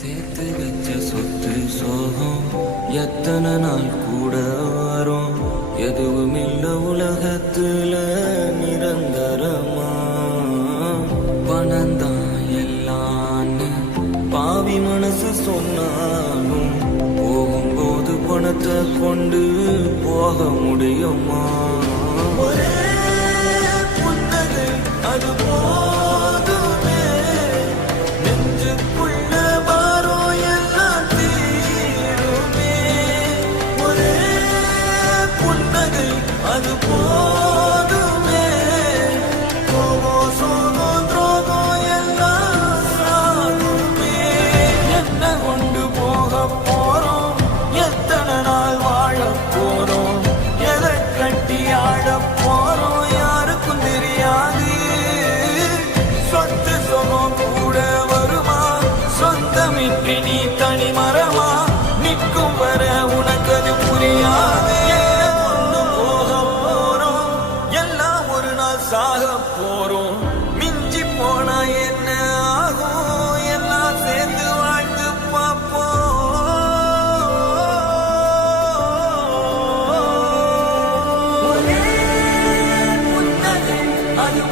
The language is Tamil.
சேர்த்து வச்ச சொத்து சோகம் எத்தனை நாள் கூட வரும். எதுவும் இல்ல உலகத்துல நிரந்தரமா. பணந்தான் எல்லான்னு பாவி மனசு சொன்னாலும் போகும்போது பணத்தை கொண்டு போக முடியுமா? ஒரே புன்னகை அது போதுமே, நெஞ்சுக்குள்ள பாரம் எல்லாம் தீருமே. ஒரே புன்னகை அது போதுமே, கோபம் சோகம் துரோகம் எல்லாம் சாகுமே. என்ன கொண்டு போக போறோம், எத்தனை நாள் வாழ போறோம், எதை கட்டி ஆட போறோம் யாருக்கும் தெரியாது. சொத்து சுகம் கூட வருமா, சொந்தமின்றி நீ தனி மரமா, நிற்கும் வர உனக்கு அது புரியாது. கொண்டு போக போறோம், எல்லாம் ஒரு நாள் சாக போறோம். மிஞ்சி போனா என்ன ஆகும், எல்லாம் சேர்ந்து வாழ்ந்து பார்ப்போம். ஒரே புன்னகை அது